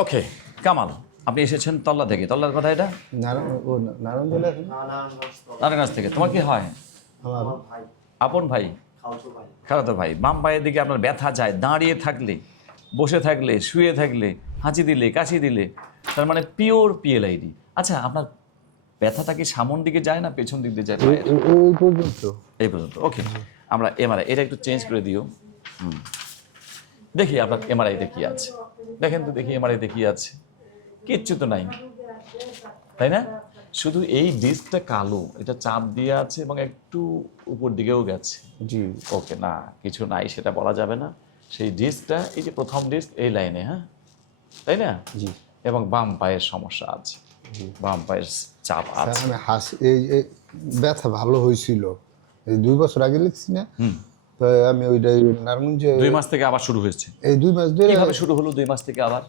ওকে কামাল, আপনি এসেছেন তল্লা থেকে। তল্লার কথা এটা নারায়ণগঞ্জ থেকে। তোমার কি হয়? আপন ভাই, খালাতো ভাই। বাম পায়ের দিকে আপনার ব্যথা যায় দাঁড়িয়ে থাকলে, বসে থাকলে, শুয়ে থাকলে, হাঁচি দিলে, কাশি দিলে, তার মানে পিওর পিএলআইডি। আচ্ছা, আপনার ব্যথাটা কি সামন দিকে যায় না পেছন দিক দিয়ে যায়? এই পর্যন্ত। ওকে, আমরা এমআরআই এটা একটু চেঞ্জ করে দিও। দেখি আপনার এমআরআইতে কি আছে। দেখেন তো দেখি এমআরআইতে কি আছে। কিচ্ছু তো নাই, তাই না? শুধু এই ডিস্কটা কালো, এটা চাপ দিয়ে আছে এবং একটু উপর দিকেও গেছে। জি ওকে, না কিছু নাই সেটা বলা যাবে না। সেই ডিস্কটা, এই যে প্রথম ডিস্ক এই লাইনে, হ্যাঁ তাই না? জি। এবং বাম পায়ের সমস্যা আছে, বাম পায়ের চাপ আছে। এই ব্যথা ভালো হয়েছিল এই 2 বছর আগে লিখছি না, তো আমি ওইটাই নারায়ণগঞ্জে 2 মাস থেকে আবার শুরু হয়েছে। এই 2 মাস ধরে কিভাবে শুরু হলো 2 মাস থেকে আবার?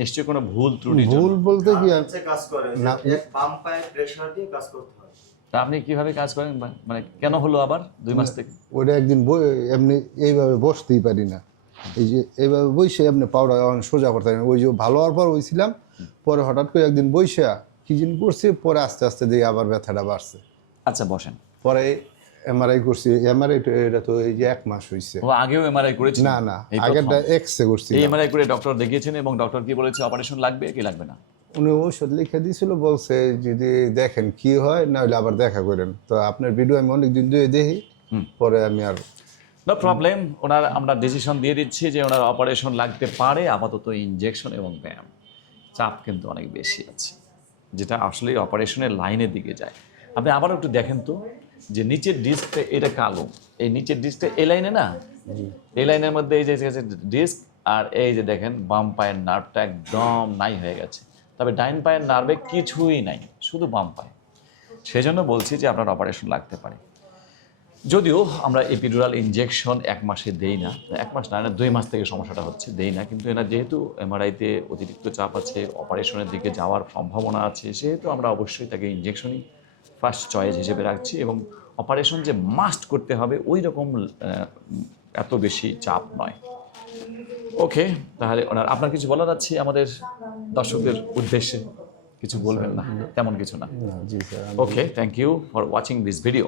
নিশ্চয়ই কোনো ভুল ত্রুটি। ভুল বলতে কি কাজ করে না, বাম পায়ে প্রেসার দিয়ে কাজ করতে হয়। তা আপনি কিভাবে কাজ করেন, মানে কেন হলো আবার 2 মাস থেকে? ওটা একদিন এমনি এইভাবে বসতেই পারি না, এই যে এইভাবে বসে এমনি পাউডার সোজা করতে পারি না। ওই যে ভালো হওয়ার পর হয়েছিলাম, পরে হঠাৎ করে একদিন বসে কি জিনিস করছি, পরে আস্তে আস্তে দিয়ে আবার ব্যথাটা বাড়ছে। আচ্ছা বসেন। পরে এমআরআই করছি, এমআরআই এটা তো এই যে 1 মাস হয়েছে। ও আগেও এমআরআই করেছেন? না না, আগেরটা এক্সরে করছি। এই এমআরআই করে ডক্টর দেখিয়েছেন এবং ডক্টর কি বলেছে, অপারেশন লাগবে কি লাগবে না? উনি ঔষধ লিখে দিয়েছিল, বলছে যদি দেখেন কি হয় না হলে আবার দেখা করেন। তো আপনার ভিডিও আমি অনেকদিন ধরে দেখি, পরে আমি আর নো প্রবলেম। ওনার আমরা ডিসিশন দিয়ে দিচ্ছি যে ওনার অপারেশন লাগতে পারে, আপাতত ইনজেকশন এবং ব্যায়াম। চাপ কিন্তু অনেক বেশি আছে, যেটা আসলে অপারেশনের লাইনের দিকে যায়। আপনি আবারও একটু দেখেন তো যে নিচের ডিস্কটা, এটা কালো, এই নিচের ডিস্কটা এই লাইনে না, এই লাইনের মধ্যে এই যে ডিস্ক, আর এই যে দেখেন বাম পায়ের নার্ভটা একদম নাই হয়ে গেছে। তবে ডাইন পায়ের নার্ভে কিছুই নাই, শুধু বাম পায়ে। সেজন্য বলছি যে আপনার অপারেশন লাগতে পারে। যদিও আমরা এপিডুরাল ইনজেকশন 1 মাসে দেই না, 1 মাস না, 2 মাস থেকে সমস্যাটা হচ্ছে, দেই না। কিন্তু এনার যেহেতু এমআরআইতে অতিরিক্ত চাপ আছে, অপারেশনের দিকে যাওয়ার সম্ভাবনা আছে, সেহেতু আমরা অবশ্যই তাকে ইনজেকশনই ফার্স্ট চয়েস হিসেবে রাখছি। এবং অপারেশন যে মাস্ট করতে হবে ওই রকম এত বেশি চাপ নয়। ওকে, তাহলে আপনার কিছু বলার আছে আমাদের দর্শকদের উদ্দেশ্যে? কিছু বলবেন না? তেমন কিছু না। জি sir. Okay, thank you for watching this video.